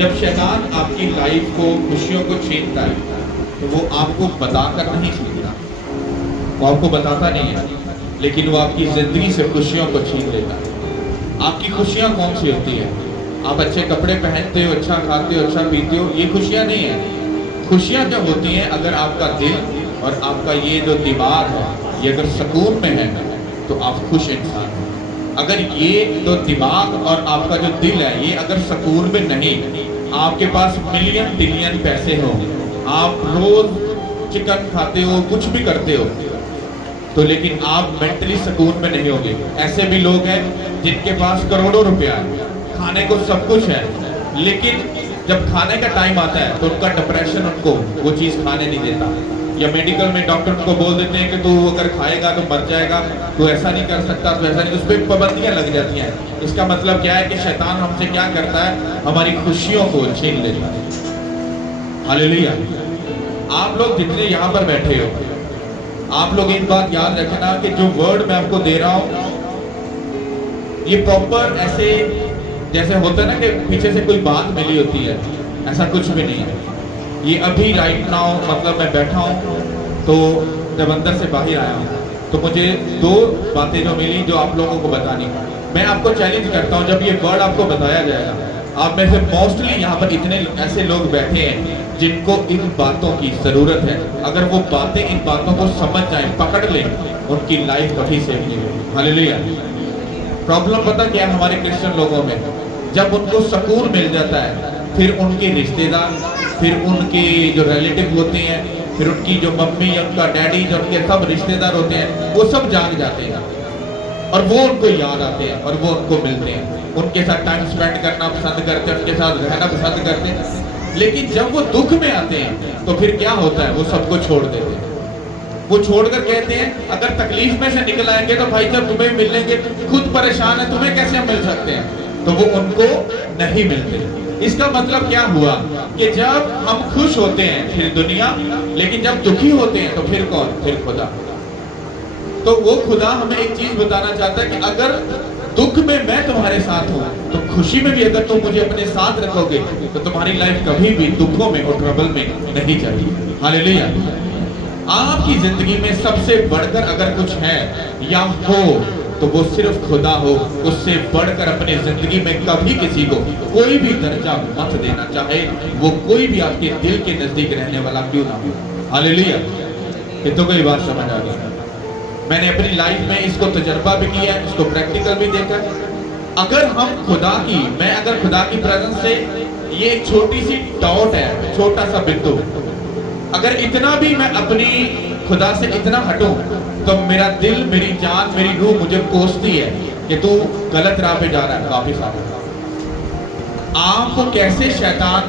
जब शैतान आपकी लाइफ को, खुशियों को छीनता है, तो वो आपको बताकर नहीं छीनता, वो आपको बताता नहीं है, लेकिन वो आपकी ज़िंदगी से खुशियों को छीन लेता है। आपकी खुशियाँ कौन सी होती है? आप अच्छे कपड़े पहनते हो, अच्छा खाते हो, अच्छा पीते हो, ये खुशियाँ नहीं है। खुशियाँ जब होती हैं अगर आपका दिल और आपका ये जो दिमाग है, ये अगर सुकून में है, तो आप खुश इंसान हैं। अगर ये जो दिमाग और आपका जो दिल है, ये अगर सुकून में नहीं, आपके पास मिलियन बिलियन पैसे हो, आप रोज चिकन खाते हो, कुछ भी करते हो, तो लेकिन आप मेंटली सुकून में नहीं होंगे। ऐसे भी लोग हैं जिनके पास करोड़ों रुपया है, खाने को सब कुछ है, लेकिन जब खाने का टाइम आता है तो उनका डिप्रेशन उनको वो चीज़ खाने नहीं देता, या मेडिकल में डॉक्टर उनको बोल देते हैं कि तू अगर खाएगा तो मर जाएगा, तू ऐसा नहीं कर सकता, तो ऐसा नहीं, उस पर पाबंदियां लग जाती हैं। इसका मतलब क्या है कि शैतान हमसे क्या करता है? हमारी खुशियों को छीन लेता है। हालेलुया। आप लोग जितने यहाँ पर बैठे हो, आप लोग एक बात याद रखना कि जो वर्ड मैं आपको दे रहा हूँ, ये प्रॉपर ऐसे जैसे होता है ना कि पीछे से कोई बात मिली होती है, ऐसा कुछ भी नहीं है। ये अभी राइट नाउ मतलब मैं बैठा हूँ, तो जब अंदर से बाहर आया हूँ, तो मुझे दो बातें जो मिली जो आप लोगों को बतानी। मैं आपको चैलेंज करता हूँ, जब ये वर्ड आपको बताया जाएगा, आप में से मोस्टली यहाँ पर इतने ऐसे लोग बैठे हैं जिनको इन बातों की ज़रूरत है। अगर वो बातें इन बातों को समझ जाएं, पकड़ लें, उनकी लाइफ कभी सेव नहीं होगी। हालेलुया। प्रॉब्लम पता क्या है हमारे क्रिश्चियन लोगों में? जब उनको सुकून मिल जाता है, फिर उनके रिश्तेदार, फिर उनके जो रिलेटिव होते हैं, फिर उनकी जो मम्मी, उनका डैडी, जो उनके सब रिश्तेदार होते हैं, वो सब जाग जाते हैं और वो उनको याद आते हैं और वो उनको मिलते हैं, उनके साथ टाइम स्पेंड करना पसंद करते हैं, उनके साथ रहना पसंद करते हैं। लेकिन जब वो दुख में आते हैं तो फिर क्या होता है? वो सबको छोड़ देते हैं। वो छोड़कर कहते हैं अगर तकलीफ में से निकल आएंगे तो भाई जब तुम्हें मिलेंगे, खुद परेशान है, तुम्हें कैसे हम मिल सकते हैं? तो वो उनको नहीं मिलते। इसका मतलब क्या हुआ कि जब हम खुश होते हैं फिर दुनिया, लेकिन जब दुखी होते हैं तो फिर कौन? फिर खुदा। तो वो खुदा हमें एक चीज बताना चाहता है कि अगर दुख में मैं तुम्हारे साथ हूँ, तो खुशी में भी अगर तुम मुझे अपने साथ रखोगे, तो तुम्हारी लाइफ कभी भी दुखों में और ट्रबल में नहीं जाएगी। हालेलुया। आपकी जिंदगी में सबसे बढ़कर अगर कुछ है या हो, तो वो सिर्फ खुदा हो। उससे बढ़कर अपनी जिंदगी में कभी किसी को कोई भी दर्जा मत देना, चाहे वो कोई भी आपके दिल के नजदीक रहने वाला क्यों ना हो। हालेलुया। ये तो कोई बात समझ आ गई। मैंने अपनी लाइफ में इसको तजर्बा भी किया है, इसको प्रैक्टिकल भी देखा। अगर हम खुदा की, मैं अगर खुदा की प्रेजेंस से, ये एक छोटी सी डॉट है, छोटा सा बिंदु, अगर इतना भी मैं अपनी खुदा से इतना हटूं, तो मेरा दिल, मेरी जान, मेरी रूह मुझे कोसती है कि तू गलत राह पे जा रहा है, वापिस आ। आपको कैसे शैतान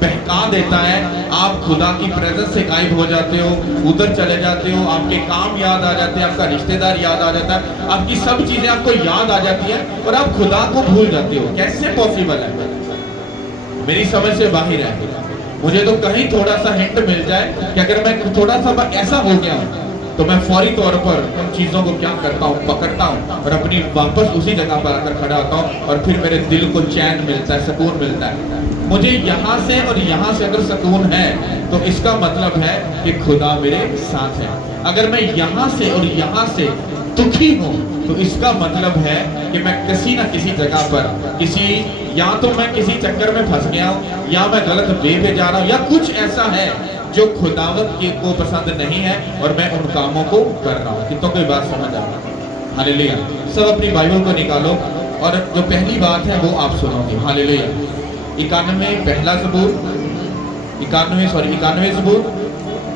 बहका देता है, आप खुदा की प्रेजेंस से गायब हो जाते हो, उधर चले जाते हो, आपके काम याद आ जाते हैं, आपका रिश्तेदार याद आ जाता है, आपकी सब चीजें आपको याद आ जाती है और आप खुदा को भूल जाते हो। कैसे पॉसिबल है? मेरी समझ से बाहर है। मुझे तो कहीं थोड़ा सा हिंट मिल जाए कि अगर मैं थोड़ा सा ऐसा हो गया हूँ, तो मैं फौरी तौर पर उन चीज़ों को क्या करता हूँ, पकड़ता हूँ और अपनी वापस उसी जगह पर आकर खड़ा होता हूँ, और फिर मेरे दिल को चैन मिलता है, सुकून मिलता है। मुझे यहाँ से और यहाँ से अगर सुकून है, तो इसका मतलब है कि खुदा मेरे साथ है। अगर मैं यहाँ से और यहाँ से दुखी हूँ, तो इसका मतलब है कि मैं किसी ना किसी जगह पर या तो मैं किसी चक्कर में फंस गया हूँ, या मैं गलत वे पे जा रहा हूँ, या कुछ ऐसा है जो खुदावत को पसंद नहीं है और मैं उन कामों को कर रहा हूँ। कितनों कोई बात समझ आ रहा है? हालेलुया। सब अपनी बाइबल को निकालो और जो पहली बात है वो आप सुनोगे। हालेलुया। 91 पहला ज़बूर, 91 ज़बूर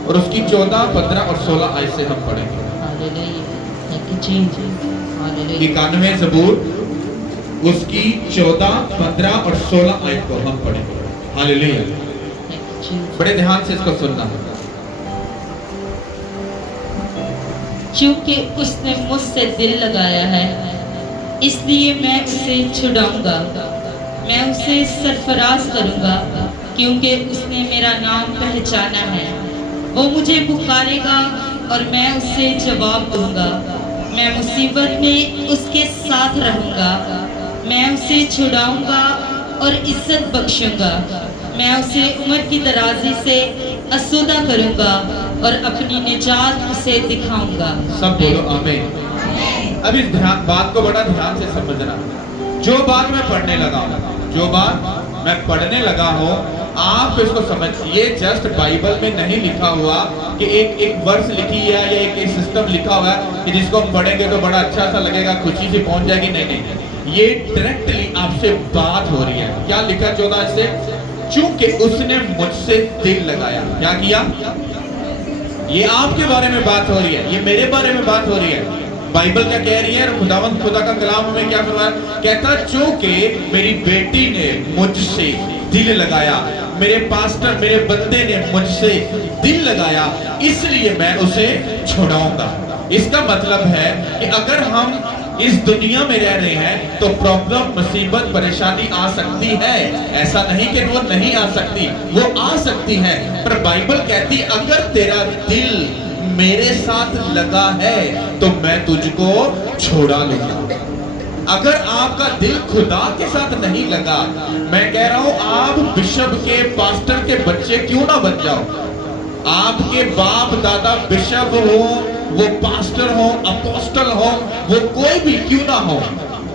और उसकी 14, 15 और 16 आयत से हम पढ़ेंगे। 91 ज़बूर उसकी 14, 15 और 16 आयत को हम पढ़ेंगे। हालेलुया। बड़े ध्यान से इसको सुनना। क्योंकि उसने मुझसे दिल लगाया है, इसलिए मैं उसे छुड़ाऊंगा, मैं उसे सरफराज करूंगा, क्योंकि उसने मेरा नाम पहचाना है। वो मुझे पुकारेगा और मैं उसे जवाब दूंगा, मैं मुसीबत में उसके साथ रहूंगा, मैं उसे छुड़ाऊंगा और इज्जत बख्शूंगा। मैं उसे उम्र की दराजी से आसूदा करूंगा और अपनी निजात उसे दिखाऊंगा। सब बोलो आमीन। अब इस बात को बड़ा ध्यान से समझना। जो बात मैं पढ़ने लगा हूँ, आप इसको समझिए। जस्ट बाइबल में नहीं लिखा हुआ कि एक वर्स लिखी है या एक सिस्टम लिखा हुआ है कि जिसको हम पढ़ेंगे तो बड़ा अच्छा सा लगेगा, खुशी से पहुंच जाएगी। नहीं, ये डायरेक्टली आपसे बात हो रही है। क्या लिखा 14 से? चूंकि उसने मुझसे दिल लगाया। क्या किया? ये आपके बारे में बात हो रही है, ये मेरे बारे में बात हो रही है। बाइबल क्या कह रही है? खुदावंद खुदा का कलाम हमें क्या फरमाया? कहता चूंकि मेरी बेटी ने मुझसे दिल लगाया, मेरे पास्टर मेरे बंदे ने मुझसे दिल लगाया, इसलिए मैं उसे छुड़ाऊंगा। इसका मतलब है कि अगर हम इस दुनिया में रह रहे हैं तो प्रॉब्लम, मुसीबत, परेशानी आ सकती है। ऐसा नहीं कि वो नहीं आ सकती, वो आ सकती है। पर बाइबल कहती अगर तेरा दिल मेरे साथ लगा है तो मैं तुझको छोड़ा लूंगा। अगर आपका दिल खुदा के साथ नहीं लगा, मैं कह रहा हूं आप बिशप के, पास्टर के बच्चे क्यों ना बन जाओ। आपके बाप दादा बिशप हो, वो पास्टर हो, अपोस्टल हो, वो कोई भी क्यों ना हो,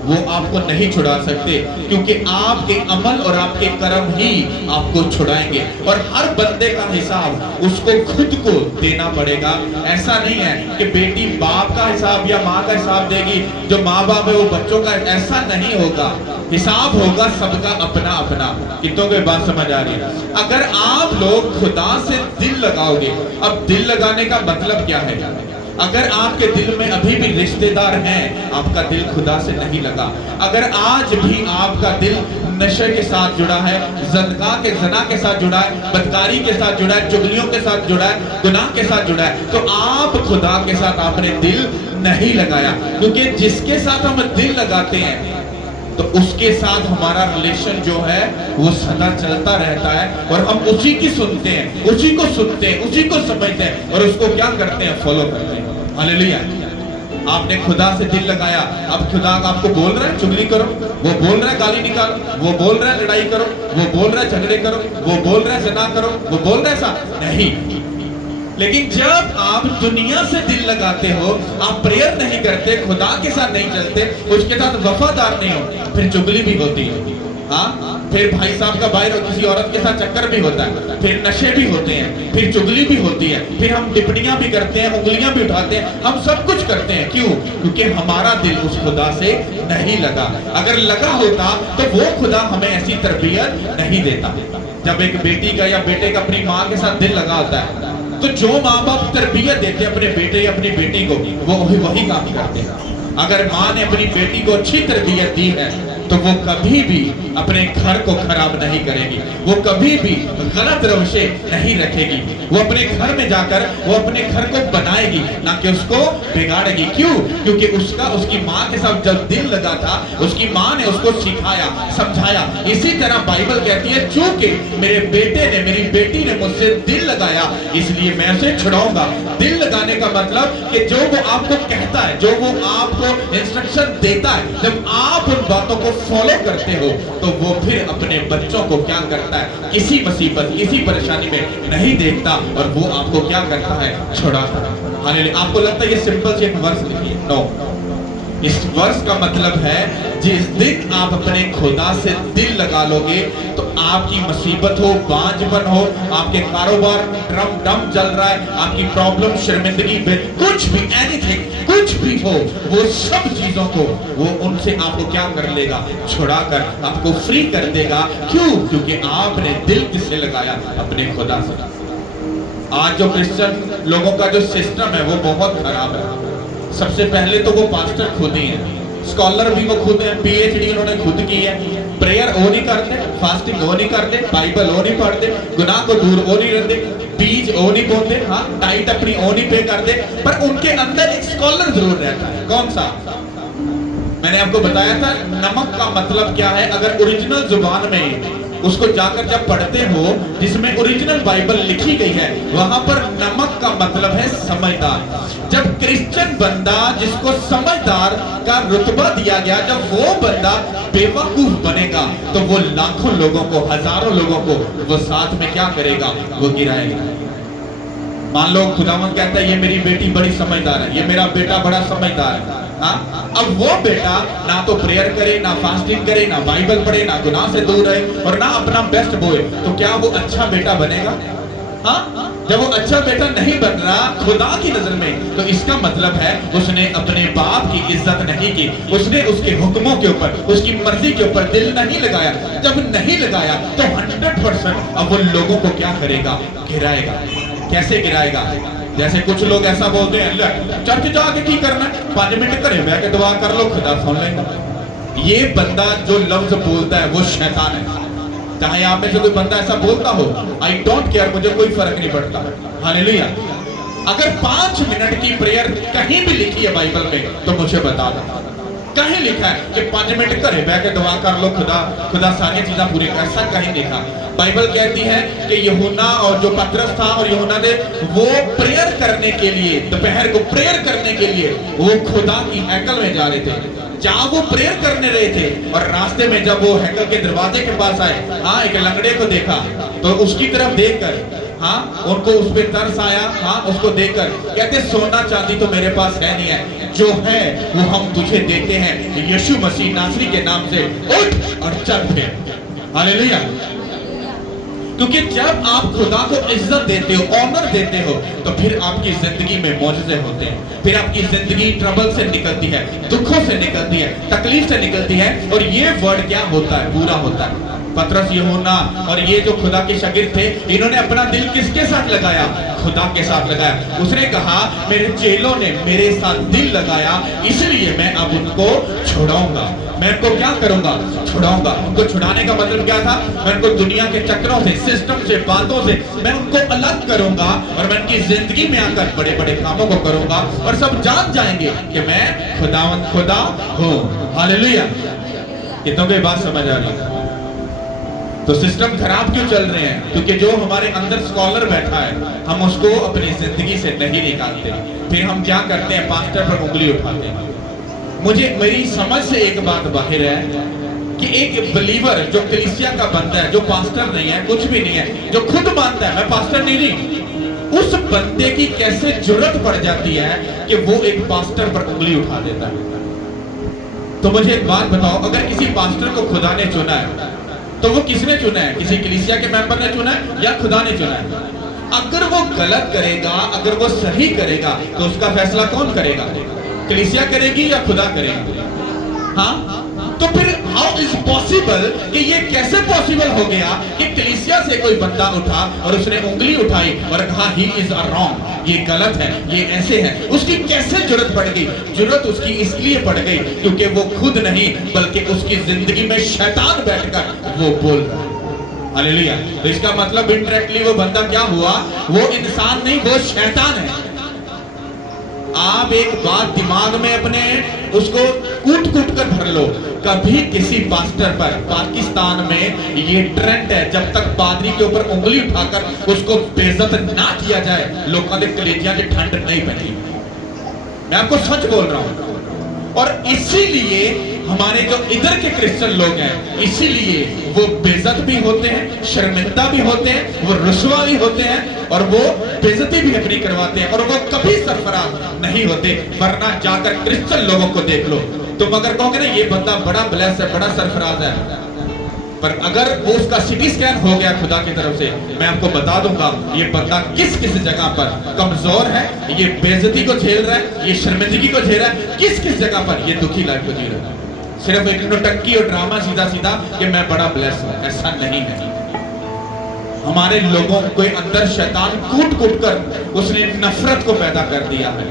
वो आपको नहीं छुड़ा सकते, क्योंकि आपके अमल और आपके कर्म ही आपको छुड़ाएंगे। और हर बंदे का हिसाब उसको खुद को देना पड़ेगा। ऐसा नहीं है कि बेटी बाप का हिसाब या माँ का हिसाब देगी, जो माँ बाप है वो बच्चों का, ऐसा नहीं होगा। हिसाब होगा सबका अपना अपना। कितनों को बात समझ आ रही है? अगर आप लोग खुदा से दिल लगाओगे, अब दिल लगाने का मतलब क्या है? अगर आपके दिल में अभी भी रिश्तेदार हैं, आपका दिल खुदा से नहीं लगा। अगर आज भी आपका दिल नशे के साथ जुड़ा है, जना के साथ जुड़ा है, बदकारी के साथ जुड़ा है, चुगलियों के साथ जुड़ा है, गुनाह के साथ जुड़ा है, तो आप खुदा के साथ आपने दिल नहीं लगाया। क्योंकि जिसके साथ हम दिल लगाते हैं तो उसके साथ हमारा रिलेशन जो है वो सदा चलता रहता है, और हम उसी की सुनते हैं, उसी को सुनते हैं, उसी को समझते हैं, और उसको क्या करते हैं? फॉलो करते हैं। हालेलुया। आपने खुदा से दिल लगाया, अब खुदा आपको बोल रहा है चुगली करो, वो बोल रहा है गाली निकालो, वो बोल रहा है लड़ाई करो, वो बोल रहा है झगड़े करो, वो बोल रहा है ज़िना करो, वो बोल रहा है ऐसा नहीं। लेकिन जब आप दुनिया से दिल लगाते हो, आप प्रेयर नहीं करते, खुदा के साथ नहीं चलते, उसके साथ वफादार नहीं हो, फिर चुगली भी होती है। हाँ, फिर भाई साहब का भाई और किसी औरत के साथ चक्कर भी होता है, फिर नशे भी होते हैं, फिर चुगली भी होती है, फिर हम टिप्पणियां भी करते हैं, उंगलियां भी उठाते हैं, हम सब कुछ करते हैं। क्यों? क्योंकि हमारा दिल उस खुदा से नहीं लगा। अगर लगा होता तो वो खुदा हमें ऐसी तरबियत नहीं देता। जब एक बेटी का या बेटे का अपनी माँ के साथ दिल लगा होता है, तो जो माँ बाप तरबियत देते हैं अपने बेटे या अपनी बेटी को, वो वही काम करते हैं। अगर माँ ने अपनी बेटी को अच्छी तरबियत दी है तो वो कभी भी अपने घर को खराब नहीं करेगी, वो कभी भी गलत रवैये नहीं रखेगी। वो अपने घर में जाकर वो अपने घर को बनाएगी, ना कि उसको बिगाड़ेगी। क्यों? क्योंकि उसकी माँ के साथ जब दिल लगा था, उसकी माँ ने उसको सिखाया, समझाया। इसी तरह बाइबल कहती है चूंकि मेरे बेटे ने, मेरी बेटी ने मुझसे दिल लगाया, इसलिए मैं उसे छुड़ाऊंगा। दिल लगाने का मतलब कि जो वो आपको कहता है, जो वो आपको इंस्ट्रक्शन देता है, जब आप उन बातों को फॉलो करते हो तो वो फिर अपने बच्चों को क्या करता है? किसी मुसीबत, किसी परेशानी में नहीं देखता, और वो आपको क्या करता है? छुड़ाता है। हालेलुया। आपको लगता है ये सिंपल से एक वर्स लिखी है? नो। इस वर्ष का मतलब है जिस दिन आप अपने खुदा से दिल लगा लोगे तो आपकी मुसीबत हो, बांझपन हो, आपके कारोबार डम चल रहा है, आपकी प्रॉब्लम, शर्मिंदगी, कुछ भी, एनीथिंग, कुछ भी हो, वो सब चीजों को वो उनसे आपको क्या कर लेगा? छुड़ाकर आपको फ्री कर देगा। क्यों? क्योंकि आपने दिल किससे लगाया? अपने खुदा से। आज जो क्रिश्चियन लोगों का जो सिस्टम है वो बहुत खराब है। सबसे पहले तो वो पास्टर खुद ही है, स्कॉलर भी वो खुद है, पीएचडी उन्होंने खुद की है। प्रेयर वो नहीं करते, फास्टिंग वो नहीं करते, बाइबल वो नहीं पढ़ते, गुनाह को दूर वो नहीं रहते, बीज वो नहीं बोते, हाँ टाइट अपनी वो नहीं पे करते, पर उनके अंदर एक स्कॉलर जरूर रहता है। कौन सा? मैंने आपको बताया था नमक का मतलब क्या है। अगर ओरिजिनल जुबान में उसको जाकर जब पढ़ते हो, जिसमें ओरिजिनल बाइबल लिखी गई है, वहां पर नमक का मतलब है समझदार। जब क्रिश्चियन बंदा जिसको समझदार का रुतबा दिया गया, जब वो बंदा बेवकूफ बनेगा तो वो लाखों लोगों को, हजारों लोगों को वो साथ में क्या करेगा, वो गिराएगा। मान लो खुदावंद कहता है ये मेरी बेटी बड़ी समझदार है, ये मेरा बेटा बड़ा समझदार है। हाँ, अब वो बेटा ना तो प्रेयर करे, ना फास्टिंग करे, ना बाइबल पढ़े, ना गुनाह से दूर रहे और ना अपना बेस्ट बोए, तो क्या वो अच्छा बेटा बनेगा? हाँ, जब वो अच्छा बेटा नहीं बन रहा खुदा की नजर में, तो इसका मतलब है उसने अपने बाप की इज्जत नहीं की, उसने उसके हुक्मों के ऊपर, उसकी मर्जी के ऊपर दिल नहीं लगाया। जब नहीं लगाया तो 100% अब वो लोगों को क्या करेगा, गिराएगा। कैसे गिराएगा? जैसे कुछ लोग ऐसा बोलते हैं चर्च जाके की करना, 5 मिनट घरे बैठ के दुआ कर लो, खुदा सुन लेगा। ये बंदा जो लफ्ज बोलता है वो शैतान है। चाहे आप में से कोई बंदा ऐसा बोलता हो, आई डोंट केयर, मुझे कोई फर्क नहीं पड़ता। हालेलुया। अगर 5 मिनट की प्रेयर कहीं भी लिखी है बाइबल में तो मुझे बता दो, कहीं लिखा है कि 5 मिनट घरे बैठ के दुआ कर लो, खुदा सारी चीजें पूरी कर। ऐसा कहीं लिखा। बाइबल कहती है कि यूहन्ना और जो पतरस था और यूहन्ना ने वो प्रेयर करने के लिए, दोपहर को प्रेयर करने के लिए वो खुदा की हैकल में जा रहे थे। जहाँ वो प्रेयर करने रहे थे और रास्ते में जब वो हैकल के दरवाजे के पास आए, हाँ, एक लंगड़े को देखा तो उसकी तरफ देखकर, हाँ, उनको उस पे तरस आया। हाँ, उसको देखकर कहते सोना चांदी तो मेरे पास है नहीं है, जो है वो हम तुझे देते हैं, यीशु मसीह नासरी के नाम से उठ और चल फिर। हालेलुया। क्योंकि जब आप खुदा को इज्जत देते हो, ऑनर देते हो, तो फिर आपकी जिंदगी में मौजज़े होते हैं, फिर आपकी जिंदगी ट्रबल से निकलती है, दुखों से निकलती है, तकलीफ से निकलती है, और ये वर्ड क्या होता है, पूरा होता है। पतरस, यूहन्ना और ये जो खुदा के शागिर्द थे, इन्होंने अपना दिल किसके साथ लगाया? खुदा के साथ लगाया। उसने कहा मेरे चेलों ने मेरे साथ दिल लगाया, इसलिए मैं अब उनको छुड़ाऊंगा। मैं उनको क्या करूंगा? छुड़ाऊंगा। उनको छुड़ाने का मतलब क्या था? मैं उनको दुनिया के चक्रों से, सिस्टम से, बातों से मैं उनको अलग करूंगा और मैं उनकी जिंदगी में आकर बड़े बड़े कामों को करूंगा और सब जान जाएंगे कि मैं खुदावंद खुदा हूं। हालेलुया। कितनों को बात समझ आ रही है? तो सिस्टम खराब क्यों चल रहे हैं? क्योंकि जो हमारे अंदर स्कॉलर बैठा है हम उसको अपनी जिंदगी से नहीं निकालते। फिर हम क्या करते हैं? पास्टर पर उंगली उठाते हैं। मुझे मेरी समझ से एक बात बाहर है कि एक बिलीवर जो कलीसिया का बंदा है, जो पास्टर नहीं है, कुछ भी नहीं है, जो खुद मानता है मैं पास्टर नहीं, उस बंदे की कैसे जरूरत पड़ जाती है कि वो एक पास्टर पर उंगली उठा देता है। तो मुझे एक बात बताओ, अगर किसी पास्टर को खुदा ने चुना है तो वो किसने चुना है? किसी कलीसिया के मेंबर ने चुना है या खुदा ने चुना है? अगर वो गलत करेगा, अगर वो सही करेगा, तो उसका फैसला कौन करेगा? कलीसिया करेगी या खुदा करेगा? हाँ, तो फिर हाउ इज पॉसिबल कि ये कैसे पॉसिबल हो गया कि कलीसिया से कोई बंदा उठा और उसने उंगली उठाई और कहा ही इज अ रॉन्ग, ये गलत है, ये ऐसे है। उसकी कैसे जरूरत पड़ गई? जरूरत उसकी इसलिए पड़ गई क्योंकि वो खुद नहीं बल्कि उसकी जिंदगी में शैतान बैठकर वो बोल रहा है। हालेलुया। तो इसका मतलब इनडायरेक्टली वो बंदा क्या हुआ? वो इंसान नहीं, वो शैतान है। आप एक बात दिमाग में अपने उसको कूट कूट कर भर लो, कभी किसी पास्टर पर, पाकिस्तान में ये ट्रेंड है, जब तक पादरी के ऊपर उंगली उठाकर उसको बेइज्जत ना किया जाए, लोगों के कलेजियां की ठंड नहीं बनी। मैं आपको सच बोल रहा हूं। और इसीलिए हमारे जो इधर के क्रिश्चियन लोग हैं, इसीलिए वो बेइज्जत भी होते हैं, शर्मिंदा भी होते हैं, वो रुसवा भी होते हैं और वो बेइज्जती भी अपनी करवाते हैं और वो कभी सरफराज नहीं होते। वरना जाकर क्रिश्चियन लोगों को देख लो, तुम अगर कहोगे ना ये बंदा बड़ा ब्लेस है, बड़ा सरफराज है, पर अगर वो उसका सिटी स्कैन हो गया खुदा की तरफ से, मैं आपको बता दूंगा ये बंदा किस किस जगह पर कमजोर है, ये बेइज्जती को झेल रहा है, ये शर्मिंदगी को झेल रहा है, किस किस जगह पर ये दुखी लाइफ को जी रहा है। सिर्फ एक नौटंकी और ड्रामा सीधा सीधा कि मैं बड़ा ब्लेस हूं, ऐसा नहीं है। हमारे लोगों के अंदर शैतान कूट कूट कर उसने नफरत को पैदा कर दिया है।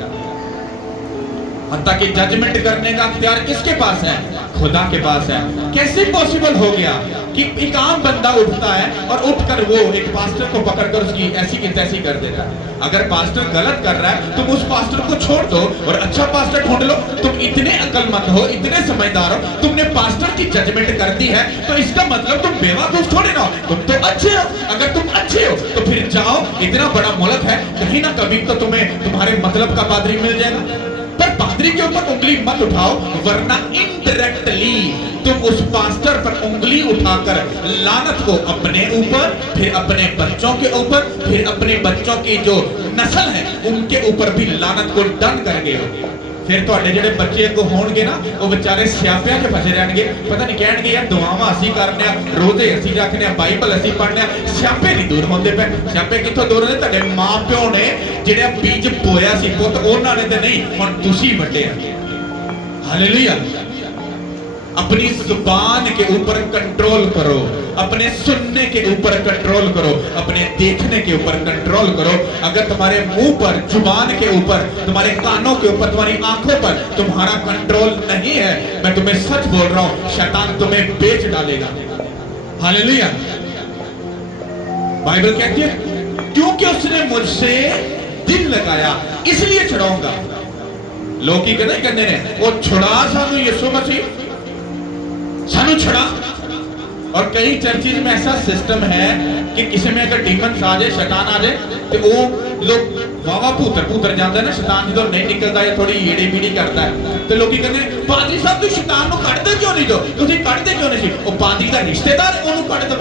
हत्ता कि जजमेंट करने का अख्तियार किसके पास है? खुदा के पास है। कैसे पॉसिबल हो गया कि एक आम बंदा उठता है और उठकर वो एक पास्टर को पकड़कर उसकी ऐसी की तैसी कर देता है? अगर पास्टर गलत कर रहा है तुम उस पास्टर को छोड़ दो और अच्छा पास्टर ढूंढ लो। तुम इतने अक्लमंद हो, इतने समझदार हो, तुमने पास्टर की जजमेंट कर दी है तो इसका मतलब तुम बेवकूफ थोड़े ना हो, तुम तो अच्छे हो। अगर तुम अच्छे हो तो फिर जाओ, इतना बड़ा मुल्क है, कहीं ना कभी तो तुम्हें तुम्हारे मतलब का पादरी मिल जाएगा। पर पादरी के ऊपर उंगली मत उठाओ, वरना इनडायरेक्टली तुम उस पास्टर पर उंगली उठाकर लानत को अपने ऊपर, फिर अपने बच्चों के ऊपर, फिर अपने बच्चों की जो नस्ल है उनके ऊपर भी लानत को डन कर गए हो। फिर तो जेडे बच्चे अगों होणगे ना वो बेचारे स्यापियां च फसे रहणगे। पता नहीं कहणगे यार दुआवां असीं करने आ, रोजे असीं रखने आ, बाइबल असीं पढ़ने आ, स्यापे नहीं दूर होंदे पे। स्यापे कित्थों दूर होंदे? तुहाडे मां प्यो ने जिहड़ा बीज बोया सी पुੱਤ ਉਹਨਾਂ ने ते नहीं, हुण तुसीं वड्डे आ। हालेलुया। अपनी जुबान के ऊपर कंट्रोल करो, अपने सुनने के ऊपर कंट्रोल करो, अपने देखने के ऊपर कंट्रोल करो। अगर तुम्हारे मुंह पर, जुबान के ऊपर, तुम्हारे कानों के ऊपर, तुम्हारी आंखों पर तुम्हारा कंट्रोल नहीं है, मैं तुम्हें सच बोल रहा हूं, शैतान तुम्हें बेच डालेगा। हालेलुया। बाइबल कहती है क्योंकि उसने मुझसे दिल लगाया इसलिए छुड़ाऊंगा। लोग की कहते ने वो छुड़ा सानू यीशु मसीह, सानू छुड़ा। और कई चर्चिज में ऐसा सिस्टम है कि किसी में अगर डीमंस आ जाए, शैतान आ जाए तो वो लोग वावा भूतर जाता है ना। शैतान जो नहीं निकलता या थोड़ी एड़ी बीड़ी करता है तो लोग कहते हैं पादरी साहब तुम शैतान को कढ़ते क्यों नहीं? जो तुम कढ़ते क्यों नहीं? वो पादरी का रिश्तेदार ओनू कढ़ दो।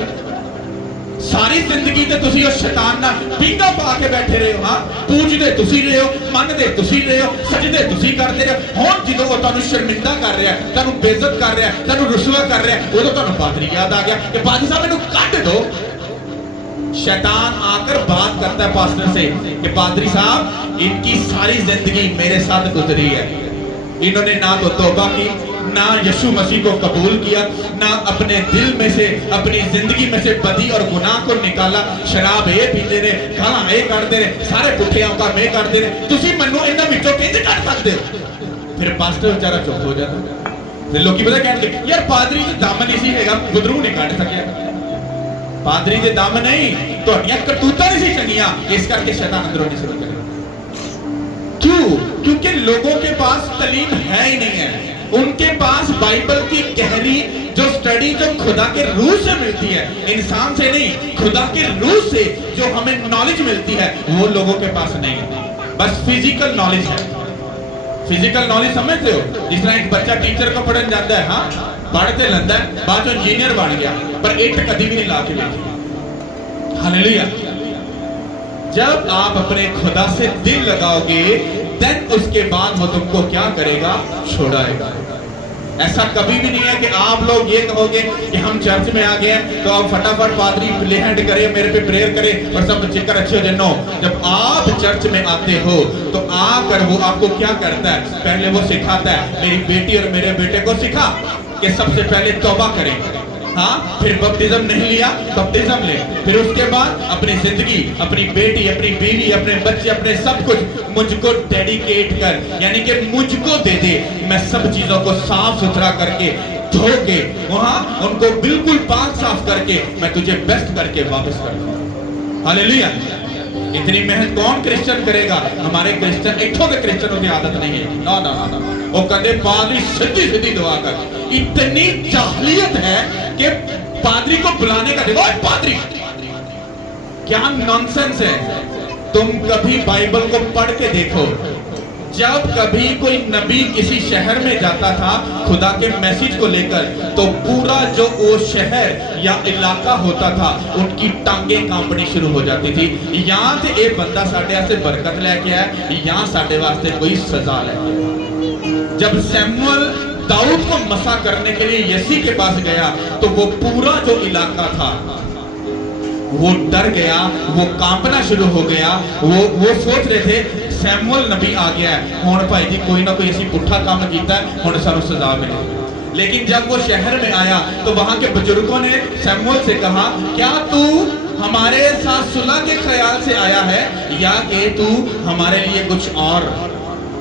सारी जिंदगी ते तुसी उस शैतान ना पिंगा पा के बैठे रहे हो। हाँ, पूजदे तुसी रहे हो, मनदे तुसी रहे हो, सजदे तुसी करते रहे हो। हुण जदों वो तुहानू शर्मिंदा कर रहा है, तुहानू बेइज्जत कर रहा है, तुहानू रुसवा कर रहा है, उदों तुहानू पादरी याद आ गया कि पादरी साहब इन्हू कढ़ दो। शैतान आकर बात करता है पास्टर से कि पादरी साहब इनकी सारी जिंदगी मेरे साथ गुजरी है, इन्होंने ना तो तौबा की, ना यीशु मसीह को कबूल किया, ना अपने दिल में से, अपनी जिंदगी में से बदी और गुनाह को निकाला। शराब ये पीते ने, गालां ये कढ़दे ने, सारे पुठे काम ये करते ने, तुसी मैनू इन्हां विचों किंज कढ़ सकदे हो? फिर पास्टर बेचारा चुप हो जाता। फिर लोग पता कहणगे यार पादरी च दम नहीं सी हैगा, बुदरू नहीं कढ़ सकिया। पादरी दे दम नहीं, तुहाडीआं करतूतां नहीं सी चंगियां, इस करके शैतान अंदरों नहीं शुरू करे। क्यों? क्योंकि लोगों के पास तालीम है ही नहीं है। उनके पास बाइबल की गहरी जो स्टडी जो खुदा के रूह से मिलती है, इंसान से नहीं, खुदा के रूह से जो हमें नॉलेज मिलती है वो लोगों के पास नहीं है। बस फिजिकल नॉलेज है। फिजिकल नॉलेज समझते हो? जिस तरह एक बच्चा टीचर को पढ़ने जाता है, हाँ पढ़ते लगता है, बाद में इंजीनियर बन गया, पर ईंट कभी भी नहीं ला के देखी। हालेलुया। जब आप अपने खुदा से दिल लगाओगे देन उसके बाद वो तुमको क्या करेगा? छोड़ाएगा। ऐसा कभी भी नहीं है कि आप लोग ये कहोगे कि हम चर्च में आ गए हैं तो आप फटाफट पादरी ले हैंड करे, मेरे पे प्रेयर करे और सब चिकर अच्छे हो जाए। नो, जब आप चर्च में आते हो तो आकर वो आपको क्या करता है? पहले वो सिखाता है, मेरी बेटी और मेरे बेटे को सिखा कि सबसे पहले तौबा करें। हाँ, फिर बपटिज्म नहीं लिया, बपटिज्म ले। फिर उसके बाद अपनी जिंदगी, अपनी बेटी, अपनी बीवी, अपने बच्चे, अपने सब कुछ मुझको डेडिकेट कर, यानी कि मुझको दे दे। मैं सब चीजों को साफ सुथरा करके, धो के, वहां उनको बिल्कुल पाक साफ करके मैं तुझे बेस्ट करके वापस कर दूंगा। हालेलुया। इतनी मेहनत कौन क्रिश्चियन करेगा? हमारे क्रिश्चियन इठों के क्रिश्चियनों की आदत नहीं है। ना ना ना ना, वो कहते पादरी सीधी सीधी दुआ कर। इतनी जाहलियत है कि पादरी को बुलाने का देखो, पादरी क्या नॉनसेंस है। तुम कभी बाइबल को पढ़ के देखो, जब कभी कोई नबी किसी शहर में जाता था खुदा के मैसेज को लेकर, तो पूरा जो वो शहर या इलाका होता था उनकी टांगें कांपनी शुरू हो जाती थी। यहाँ से एक बंदा साढ़े वास्ते बरकत लेके आया, यहाँ साढ़े वास्ते कोई सजा लेके आया। जब सैमुअल दाऊद को मसा करने के लिए यसी के पास गया तो वो पूरा जो इलाका था वो डर गया, वो कांपना शुरू हो गया। वो सोच रहे थे सैमुअल नबी आ गया है, हुण भाई जी कोई ना कोई ऐसी पुट्ठा काम कीता है, हुण सानू सजा मिले। लेकिन जब वो शहर में आया तो वहां के बुजुर्गों ने सैमुअल से कहा, क्या तू हमारे साथ सुलह के ख्याल से आया है या कि तू हमारे लिए कुछ और?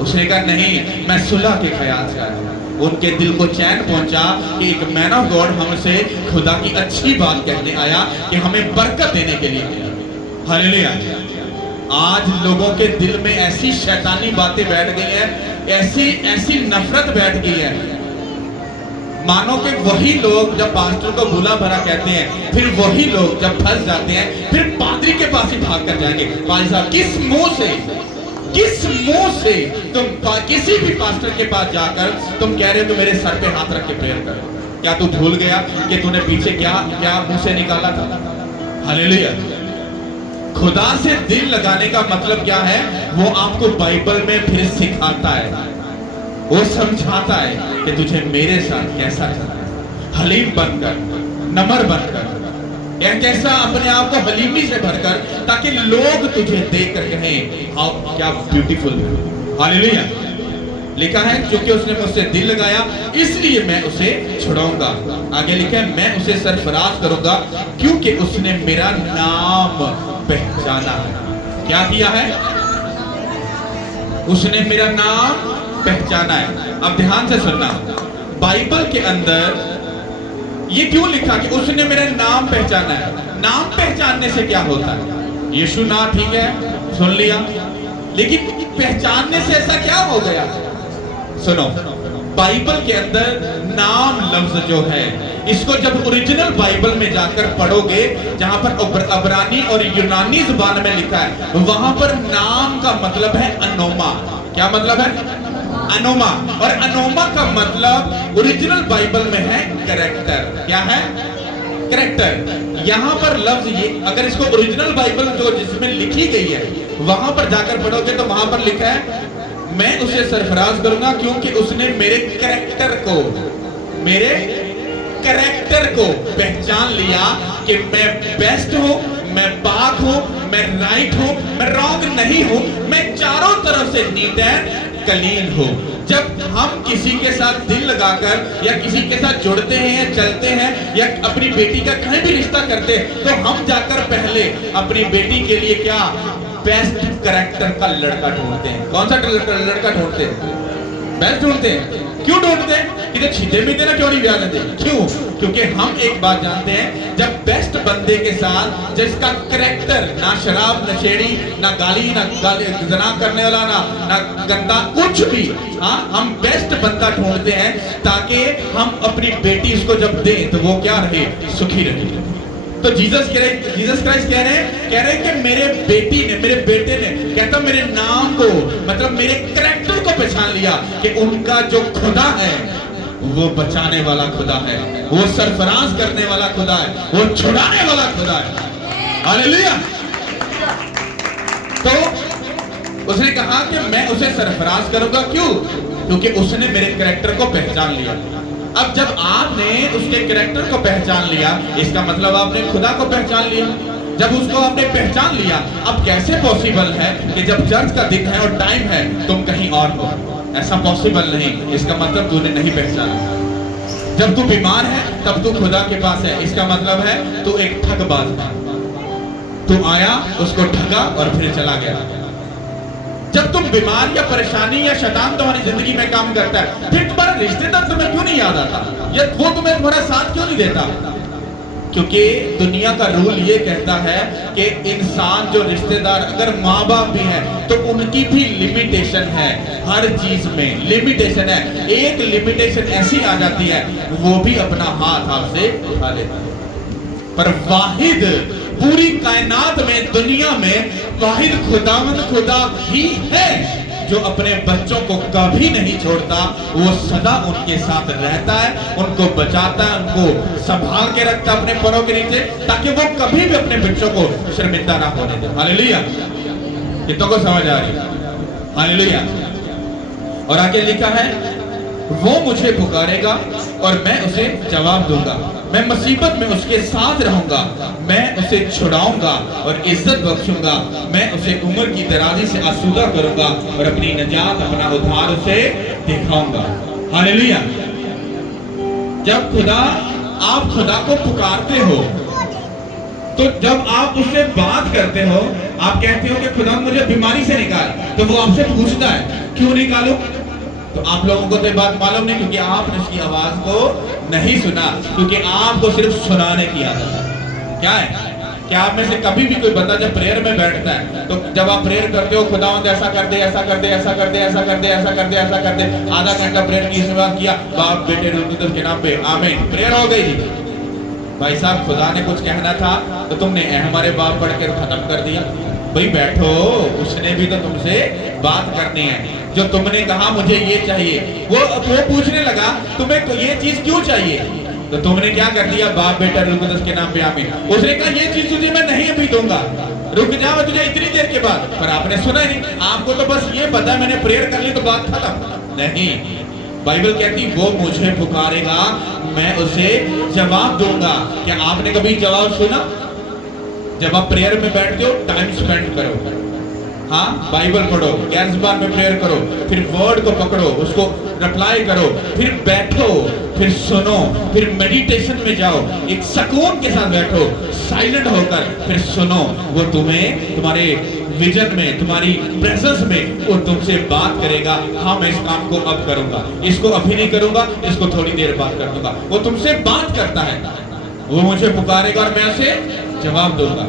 उसने कहा नहीं, मैं सुलह के ख्याल से आया हूं। उनके दिल को चैन पहुंचा कि एक मैन ऑफ गॉड हमसे खुदा की अच्छी बात कहने आया कि हमें बरकत देने के लिए आया। हालेलुया। आज लोगों के दिल में ऐसी शैतानी बातें बैठ गई हैं, ऐसी नफरत बैठ गई है, मानो कि वही लोग जब पास्टर को भूला भरा कहते हैं, फिर वही लोग जब फंस जाते हैं फिर पादरी के पास ही भाग कर जाएंगे। भाई साहब, किस मुंह से तुम किसी भी पास्टर के पास जाकर तुम कह रहे हो तो मेरे सर पे हाथ रख के प्रेयर करो? क्या तू भूल गया कि तूने पीछे क्या मुंह से निकाला था? हालेलुया। खुदा से दिल लगाने का मतलब क्या है? वो आपको बाइबल में फिर सिखाता है, वो समझाता है कि तुझे मेरे साथ कैसा करना है। हलीम बनकर, नम्र बनकर, या कैसा अपने आप को हलीमी से भरकर, ताकि लोग तुझे देख कर कहें हाउ क्या ब्यूटीफुल है। हालेलुया। लिखा है क्योंकि उसने मुझसे दिल लगाया इसलिए मैं उसे छुड़ाऊंगा। आगे लिखा है मैं उसे सरफराज करूंगा क्योंकि उसने मेरा नाम पहचाना है। क्या किया है? उसने मेरा नाम पहचाना है। अब ध्यान से सुनना, बाइबल के अंदर ये क्यों लिखा कि उसने मेरा नाम पहचाना है? नाम पहचानने से क्या होता है? यीशु ना, ठीक है, सुन लिया, लेकिन पहचानने से ऐसा क्या हो गया? सुनो, बाइबल के अंदर नाम लफ्ज जो है, इसको जब ओरिजिनल बाइबल में जाकर पढ़ोगे, जहां पर अब्रानी और यूनानी जुबान में लिखा है, वहां पर नाम का मतलब है अनोमा। क्या मतलब है? अनोमा। और अनोमा का मतलब ओरिजिनल बाइबल में है कैरेक्टर। क्या है? कैरेक्टर। यहां पर लफ्ज ये, अगर इसको ओरिजिनल बाइबल जो जिसमें लिखी गई है वहां पर जाकर पढ़ोगे तो वहां पर लिखा है मैं उसे सरफराज करूंगा क्योंकि उसने मेरे कैरेक्टर को पहचान लिया कि मैं बेस्ट हूं, मैं पाक हूं, मैं राइट हूं, मैं रॉन्ग नहीं हूं, मैं चारों तरफ से नीट एंड क्लीन हूं। जब हम किसी के साथ दिल लगाकर या किसी के साथ जुड़ते हैं या चलते हैं या अपनी बेटी का कहीं भी रिश्ता करते हैं तो हम जाकर पहले अपनी बेटी के लिए क्या बेस्ट कैरेक्टर का लड़का ढूंढते हैं। कौन सा लड़का ढूंढते हैं? बेस्ट ढूंढते हैं। क्यों ढूंढते हैं? कि छीते मीते ना क्यों नहीं ब्याह देते? क्यों? क्योंकि हम एक बात जानते हैं, जब बेस्ट बंदे के साथ जिसका कैरेक्टर ना शराब नशेड़ी, ना गाली जना करने वाला, ना गंदा कुछ भी, हाँ, हम बेस्ट बंदा ढूंढते हैं ताकि हम अपनी बेटी उसको जब दें तो वो क्या रहे? सुखी रहे। तो जीसस क्राइस्ट कह रहे हैं कि मेरे बेटे ने कहता मेरे नाम को, मतलब मेरे कैरेक्टर को पहचान लिया कि उनका जो खुदा है वो बचाने वाला खुदा है, वो सरफराज करने वाला खुदा है, वो छुड़ाने वाला खुदा है। हालेलुया। तो उसने कहा कि मैं उसे सरफराज करूंगा। क्यों? क्योंकि उसने मेरे कैरेक्टर को पहचान लिया। अब जब आपने उसके कैरेक्टर को पहचान लिया, इसका मतलब आपने खुदा को पहचान लिया। जब उसको आपने पहचान लिया, अब कैसे पॉसिबल है कि जब चर्च का दिन है और टाइम है तुम कहीं और हो? ऐसा पॉसिबल नहीं। इसका मतलब तूने नहीं पहचाना। जब तू बीमार है तब तू खुदा के पास है, इसका मतलब है तू एक ठगबाज है। तू आया, उसको ठगा और फिर चला गया। जब तुम बीमार या परेशानी या शैतान तुम्हारी जिंदगी में काम करता है, फिर तुम्हारा रिश्तेदार तुम्हें क्यों नहीं याद आता? या वो तुम्हें तुम्हारा साथ क्यों नहीं देता? क्योंकि दुनिया का रूल ये कहता है कि इंसान जो रिश्तेदार, अगर माँ बाप भी हैं तो उनकी भी लिमिटेशन है। हर चीज में लिमिटेशन है। एक लिमिटेशन ऐसी आ जाती है वो भी अपना हाथ आपसे उठा लेता है। पर वाहिद पूरी कायनात में, दुनिया में वाहिद खुदावंद खुदा ही है जो अपने बच्चों को कभी नहीं छोड़ता। वो सदा उनके साथ रहता है, उनको बचाता है, उनको संभाल के रखता है अपने पैरों के नीचे, ताकि वो कभी भी अपने बच्चों को शर्मिंदा ना होने दे। हालेलुया। कितनों को समझ आ रही है? हालेलुया। और आगे लिखा है वो मुझे पुकारेगा और मैं उसे जवाब दूंगा, मैं मुसीबत में उसके साथ रहूंगा, मैं उसे छुड़ाऊंगा और इज्जत बख्शूंगा, मैं उसे उम्र की दराजी से आसूदा करूंगा और अपनी निजात, अपना उद्धार उसे दिखाऊंगा। हालेलुया। जब आप खुदा को पुकारते हो तो जब आप उससे बात करते हो, आप कहते हो कि खुदा मुझे बीमारी से निकाल, तो वो आपसे पूछता है क्यों निकालूं? तो आप लोगों को तो ये बात मालूम नहीं, क्योंकि आपने उसकी आवाज को नहीं सुना, क्योंकि आपको सिर्फ सुनाने की आदत है। क्या है कि आप में से कभी भी कोई बंदा जब प्रेयर में बैठता है, तो जब आप प्रेयर करते हो, खुदावंद ऐसा कर दे, ऐसा कर दे, ऐसा कर दे, ऐसा कर दे, ऐसा कर दे, ऐसा कर दे, आधा घंटा प्रेयर की सेवा किया, बाप बेटे रूह कुदस के नाम पे आमीन, प्रेयर हो गई थी। भाई साहब, खुदा ने कुछ कहना था तो तुमने हमारे बाप पढ़ के खत्म कर दिया। भाई बैठो, उसने भी तो तुमसे बात करनी है। जो तुमने कहा मुझे ये चाहिए, वो पूछने लगा तुम्हें ये चीज क्यों चाहिए, तो तुमने क्या कर दिया, बाप बेटा रूह कुदस के नाम पे आमीन। उसने कहा ये चीज तुझे मैं नहीं अभी दूंगा, रुक जा, मैं तुझे इतनी देर के बाद। पर आपने सुना ही नहीं, आपको तो बस ये पता मैंने प्रेयर कर ली तो बात खत्म। नहीं, बाइबल कहती वो मुझे पुकारेगा, मैं उसे जवाब दूंगा। क्या आपने कभी जवाब सुना? जब आप प्रेयर में बैठते हो, टाइम स्पेंड करो, हाँ, बाइबल पढ़ो, 11 बार में प्रेयर करो, फिर वर्ड को पकड़ो, उसको रिप्लाई करो, फिर बैठो, फिर सुनो, फिर मेडिटेशन में जाओ, एक सुकून के साथ बैठो, साइलेंट होकर फिर सुनो। वो तुम्हें तुम्हारे विजन में, तुम्हारी प्रेजेंस में वो तुमसे बात करेगा। हाँ, मैं इस काम को अब करूंगा, इसको अभी नहीं करूंगा, इसको थोड़ी देर बाद कर दूंगा। वो तुमसे बात करता है, वो मुझे पुकारेगा और मैं उसे जवाब दूंगा।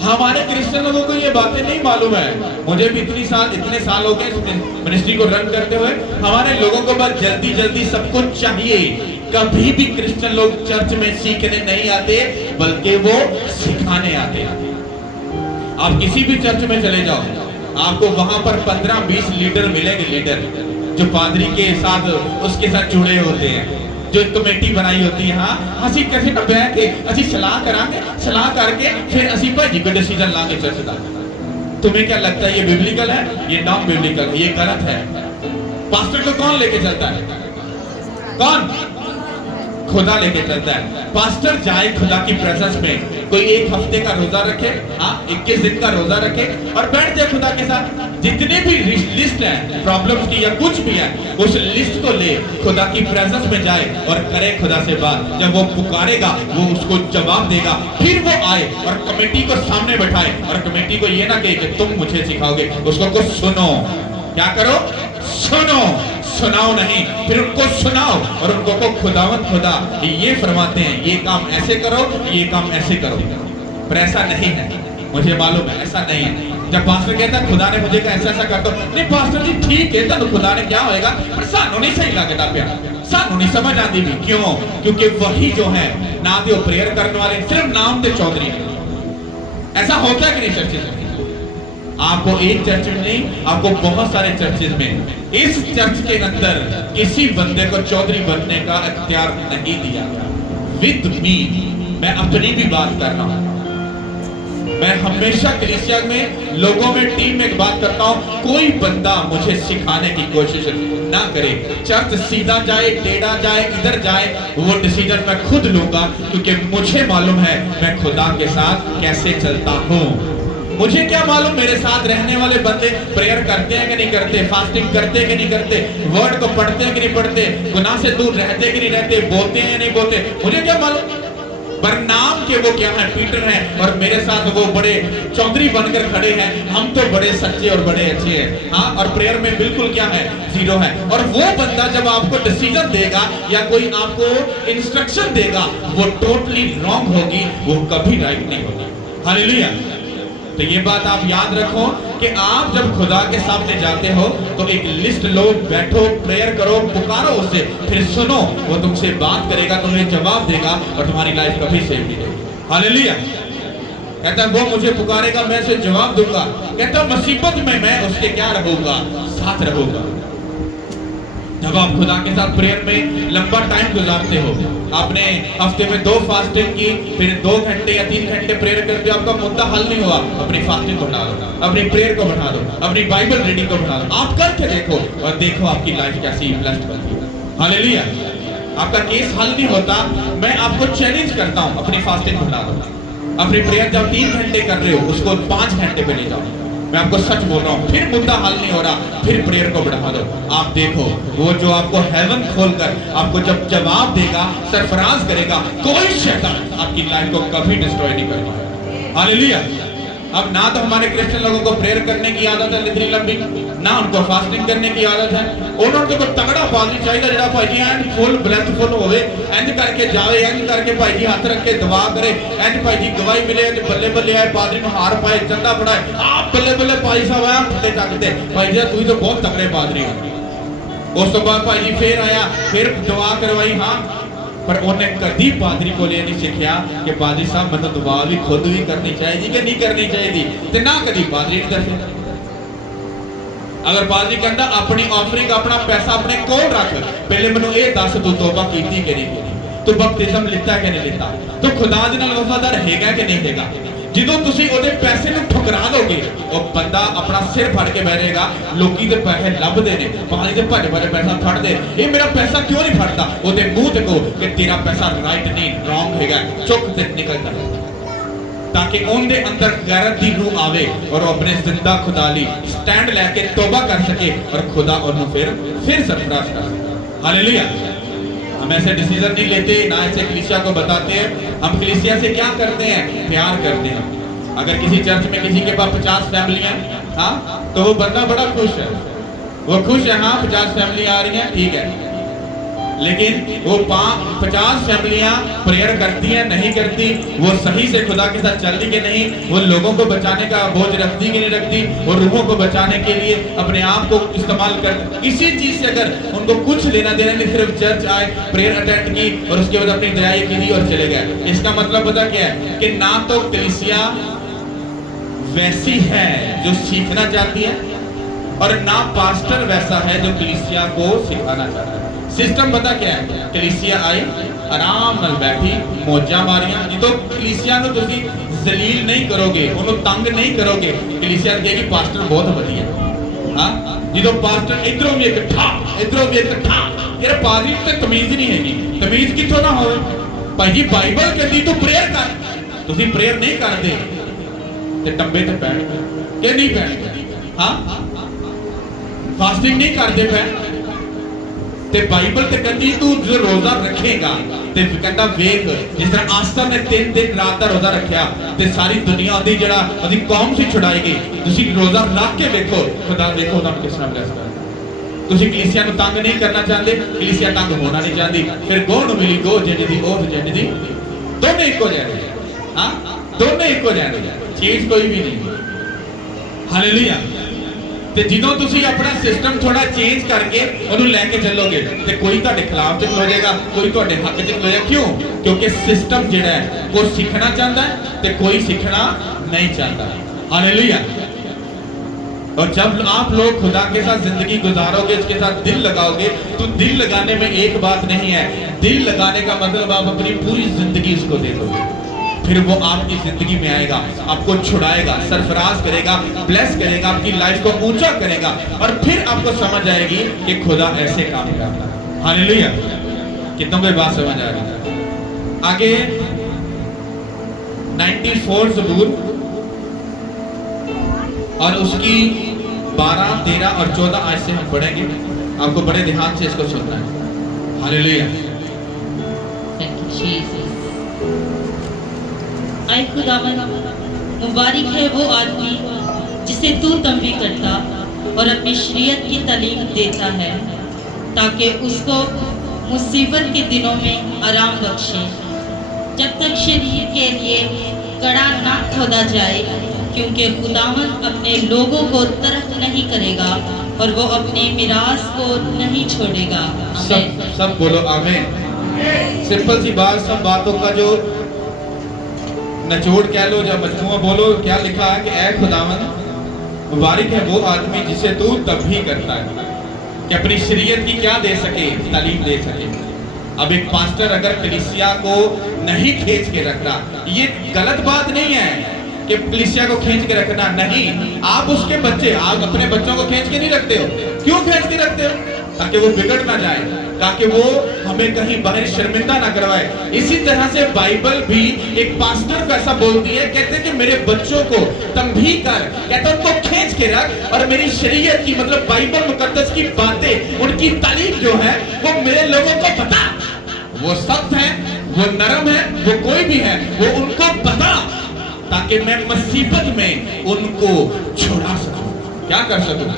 हमारे क्रिश्चियन लोगों को ये बातें नहीं मालूम है। मुझे भी इतने साल हो गए मिनिस्ट्री को रन करते हुए। हमारे लोगों को बस जल्दी जल्दी सब कुछ चाहिए। कभी भी क्रिश्चियन लोग चर्च में सीखने नहीं आते, बल्कि वो सिखाने आते हैं। आप किसी भी चर्च में चले जाओ, आपको वहां पर 15-20 लीडर मिलेंगे, लीडर जो पादरी के साथ उसके साथ जुड़े होते हैं, जो एक कमेटी बनाई होती है। हाँ, असी कैसे ना बैठ के असी सलाह करांगे, सलाह करके फिर असी भाजी को डिसीजन लांगे चर्च का। तुम्हें क्या लगता है ये बिब्लिकल है? ये नॉन बिब्लिकल, ये गलत है। पास्टर को कौन लेके चलता है? कौन? खुदा लेके चलता है। पास्टर जाए खुदा की प्रेजेंस में, कोई 1 हफ्ते का रोजा रखे, हाँ 21 दिन का रोजा रखे और बैठ जाए खुदा के साथ। जितने भी लिस्ट है प्रॉब्लम्स की या कुछ भी है, उस लिस्ट को ले खुदा की प्रेजेंस में जाए और करे खुदा से बात। जब वो पुकारेगा, वो उसको जवाब देगा, फिर वो आए और कमेटी को सामने बैठाए और कमेटी को ये ना कहे कि तुम मुझे सिखाओगे, उसको कुछ सुनो। क्या करो? सुनो, सुनाओ नहीं, फिर उनको सुनाओ और उनको को खुदावंद खुदा ये फरमाते हैं, ये काम ऐसे करो, ये काम ऐसे करो। पर ऐसा नहीं है, मुझे मालूम है ऐसा नहीं है। जब पास्टर कहता है खुदा ने मुझे कहा ऐसा ऐसा कर दो, नहीं पास्टर जी ठीक है, तो खुदा ने क्या होएगा, पर सानू नहीं सही लगता प्यार, सानू नहीं समझ आती भी। क्यों? क्योंकि वही जो है ना तो प्रेयर करने वाले सिर्फ नाम के चौधरी। ऐसा होता है कि नहीं चर्चेज में? आपको एक चर्च में नहीं, आपको बहुत सारे चर्चेज में, इस चर्च के अंदर किसी बंदे को चौधरी बनने का इख्तियार नहीं दिया। विद मी, मैं अपनी भी बात कर रहा हूं। मैं हमेशा कलीसिया में लोगों में टीम में एक बात करता हूं, कोई बंदा मुझे सिखाने की कोशिश ना करे। चर्च सीधा जाए, टेढ़ा जाए, इधर जाए, वो डिसीजन मैं खुद लूंगा, क्योंकि मुझे मालूम है मैं खुदा के साथ कैसे चलता हूं। मुझे क्या मालूम मेरे साथ रहने वाले बंदे प्रेयर करते हैं कि नहीं करते, फास्टिंग करते हैं कि नहीं करते, वर्ड को पढ़ते हैं कि नहीं पढ़ते, गुनाह से दूर रहते हैं कि नहीं रहते, बोलते हैं या नहीं बोलते, मुझे क्या मालूम। पर नाम के वो क्या है, पीटर है और मेरे साथ वो बड़े चौधरी बनकर खड़े हैं। हम तो बड़े सच्चे और बड़े अच्छे हैं, हाँ, और प्रेयर में बिल्कुल क्या है, जीरो है। और वो बंदा जब आपको डिसीजन देगा या कोई आपको इंस्ट्रक्शन देगा, वो टोटली रॉन्ग होगी, वो कभी राइट नहीं होगी। हालेलुया। तो ये बात आप याद रखो कि आप जब खुदा के सामने जाते हो तो एक लिस्ट लो, बैठो, प्रेयर करो, पुकारो उसे, फिर सुनो, वो तुमसे बात करेगा, तुम्हें जवाब देगा और तुम्हारी लाइफ कभी सेव नहीं होगी। हालेलुया। कहता है वो मुझे पुकारेगा, मैं उसे जवाब दूंगा। कहता है मुसीबत में मैं उसके क्या रहूंगा, साथ रहूंगा। जब आप खुदा के साथ प्रेयर में लंबा टाइम गुजारते हो, आपने हफ्ते में 2 फास्टिंग की, फिर 2 घंटे या 3 घंटे प्रेयर करते हो, आपका मुद्दा हल नहीं हुआ, अपनी फास्टिंग को बढ़ा दो, अपनी प्रेयर को बढ़ा दो, अपनी बाइबल रीडिंग को बढ़ा दो। आप करके देखो और देखो आपकी लाइफ कैसी ब्लेस्ड बनती है। हालेलुया। आपका केस हल नहीं होता, मैं आपको चैलेंज करता हूं, अपनी फास्टिंग बढ़ा दो, अपनी प्रेयर जब 3 घंटे कर रहे हो उसको 5 घंटे पे ले जाओ। मैं आपको सच बोल रहा हूँ, फिर मुद्दा हल नहीं हो रहा, फिर प्रेयर को बढ़ा दो। आप देखो वो जो आपको हेवन खोलकर आपको जब जवाब देगा, सरफराज करेगा, कोई शैतान आपकी लाइफ को कभी डिस्ट्रॉय नहीं कर पाएगा। हालेलुया। अब ना तो हमारे क्रिश्चियन लोगों को प्रेयर करने की आदत है इतनी लंबी, ना उनको फास्टिंग करने की आदत है। उन्होंने तो तगड़ा पादरी चाहिए जरा भाई जी एंड फुल ब्लेसफुल होवे, इंज करके जावे, इंज करके भाई जी हाथ रख के दुआ करे, इंज भाई जी गवाही मिले, बल्ले बल्ले आए, पादरी में हार पाए, चंदा पड़ाए, आप बल्ले बल्ले भाई साहब आया फटे चकते भाई जी तू तो बहुत तगड़े पादरी हो। उस तो बाद भाई जी फिर आया, फिर दुआ करवाई, हाँ, पर उन्हें कभी पादरी को नहीं सीखा कि पादरी साहब मतलब दुआ भी खुद भी करनी चाहिए कि नहीं करनी चाहिए, ते ना कभी पादरी ने दसे। अगर पादरी कहता अपनी ऑफरिंग अपना पैसा अपने कोल रख, पहले मैनू ये दस तू तौबा कीती कि नहीं की, तू बपतिस्म लिता कि नहीं लिता, तू खुदा दे नाल वफादार हैगा कि नहीं हैगा। ਜਦੋਂ ਤੁਸੀਂ ਉਹਦੇ ਪੈਸੇ ਨੂੰ ਠੁਕਰਾ ਦੋਗੇ, ਉਹ ਬੰਦਾ ਆਪਣਾ ਸਿਰ ਫੜ ਕੇ ਬਹਿ ਜਾਏਗਾ। ਲੋਕੀ ਦੇ ਪੈਸੇ ਲੱਭਦੇ ਨੇ, ਪਾਣੀ ਦੇ ਭੱਜ ਭੱਜ ਪੈਸਾ ਫੜਦੇ, ਇਹ ਮੇਰਾ ਪੈਸਾ ਕਿਉਂ ਨਹੀਂ ਫੜਦਾ। ਉਹਦੇ ਮੂੰਹ ਤੇ ਕਹੋ ਕਿ ਤੇਰਾ ਪੈਸਾ ਰਾਈਟ ਨਹੀਂ ਰੋਂਗ ਹੈਗਾ, ਚੁੱਕ ਤੇ ਨਿਕਲ ਜਾ, ताकि उनके अंदर गैरत दी रूह आवे और वो अपने जिंदा खुदा ली स्टैंड लेके तौबा कर सके और खुदा उन्हें फिर सरफराज कर सके। हालेलुया। हम ऐसे डिसीजन नहीं लेते, ना ऐसे कलीसिया को बताते हैं। हम कलीसिया से क्या करते हैं, प्यार करते हैं। अगर किसी चर्च में किसी के पास 50 फैमिलियां, हाँ, तो वो बंदा बड़ा खुश है, वो खुश है, हाँ 50 फैमिली आ रही हैं, ठीक है, लेकिन वो 50 फैमिलियां प्रेयर करती हैं नहीं करती, वो सही से खुदा के साथ चल रही कि नहीं, वो लोगों को बचाने का बोझ रखती कि नहीं रखती, वो रूहों को बचाने के लिए अपने आप को इस्तेमाल कर, किसी चीज से अगर उनको कुछ लेना देना नहीं, सिर्फ चर्च आए, प्रेयर अटेंड की और उसके बाद अपनी दयाई की दी और चले गए। इसका मतलब पता क्या है कि ना तो कलीसिया वैसी है जो सीखना चाहती है और ना पास्टर वैसा है जो कलीसिया को सिखाना चाहता है। सिस्टम पता क्या है, कलीसिया आई आराम नाल बैठी मौजा मारियां, जो कलीसिया नु तुसी जलील नहीं करोगे, उन्होंने तंग नहीं करोगे, कलीसिया कहेगी पास्टर बहुत बढ़िया। हाँ, जो पास्टर इधरों भी इकट्ठा इधरों भी इकट्ठा, यार पादरी ते तमीज नहीं हैगी, तमीज किथों ना होवे। भाई जी बाइबल कहती तू प्रेयर कर, तुसी प्रेयर नहीं करते ते टंबे ते पैण के नहीं पैण, हाँ, फास्टिंग नहीं करते पैण ते बाइबल ते कहती तू जो रोजा रखेगा ते कहता वेख जिस तरह आस्था ने 3 दिन रात का रोजा रखा ते सारी दुनिया दी जड़ा ओदी कौम सी छुड़ाई गई, तुसी रोजा रख के देखो खुदा देखो ना किस तरह ब्लेस करदा। तुसी कलीसिया नु तंग नहीं करना चाहते, कलीसिया तंग होना नहीं चाहती, फिर गो नु मिली गो जेडी दी ओह जेडी दी दोनों इको जैसे, हां दोनों इको जैसे, चीज कोई भी नहीं। हालेलुया। ते जिदों तुसी अपना सिस्टम थोड़ा चेंज करके उन्हें लेके चलोगे ते कोई तुहाडे खिलाफ च खलो जाएगा, कोई तुहाडे हक च खलो जाएगा। क्यों? क्योंकि सिस्टम जिहड़ा है कोई सीखना चाहता है ते कोई सीखना नहीं चाहता। हालेलुया। और जब आप लोग खुदा के साथ जिंदगी गुजारोगे, उसके साथ दिल लगाओगे, तो दिल लगाने में एक बात नहीं है, दिल लगाने का मतलब आप अपनी पूरी जिंदगी उसको दे दोगे, फिर वो आपकी जिंदगी में आएगा, आपको छुड़ाएगा, सरफराज करेगा, ब्लेस करेगा, आपकी लाइफ को ऊंचा करेगा और फिर आपको समझ आएगी कि खुदा ऐसे काम करता है। हालेलुया। कितनों को बात समझ आ रही? आगे 94 ज़बूर और उसकी 12, 13 और 14 आयत से हम पढ़ेंगे। आपको बड़े ध्यान से इसको सुनना है। हालेलुया। Thank you Jesus. आए खुदावन, मुबारक है वो आदमी जिसे तू तंबी करता और अपनी शरीयत की तालीम देता है, ताकि उसको मुसीबत के दिनों में आराम बख्शे, जब तक शरीर के लिए गड़ा ना खोदा जाए, क्योंकि खुदावन अपने लोगों को तरक नहीं करेगा और वो अपने मिरास को नहीं छोड़ेगा। सब बोलो आमीन। सिंपल सी बात, सब बातों का जो नचोड़ कह लो या मजमूआ बोलो, क्या लिखा है कि ऐ खुदावन, मुबारक है वो आदमी जिसे तू तंबी करता है कि अपनी शरीयत की क्या दे सके, तालीम दे सके। अब एक पास्टर अगर कलीसिया को नहीं खींच के रख रहा, ये गलत बात नहीं है कि कलीसिया को खींच के रखना, नहीं, आप उसके बच्चे, आप अपने बच्चों को खींच के नहीं रखते हो। क्यों खींच के रखते हो? ताकि वो बिगड़ ना जाए, ताकि वो हमें कहीं बाहर शर्मिंदा ना करवाए। इसी तरह से बाइबल भी एक पास्टर को ऐसा बोलती है, कहते हैं कि मेरे बच्चों को तंबी कर, कहते हैं उनको खींच के रख और मेरी शरीयत की मतलब बाइबल मुकद्दस की बातें, उनकी तालीम जो है वो मेरे लोगों को बता। वो सख्त है, वो नरम है, वो कोई भी है, वो उनको बता, ताकि मैं मुसीबत में उनको छुड़ा सकूं। क्या कर सकूं?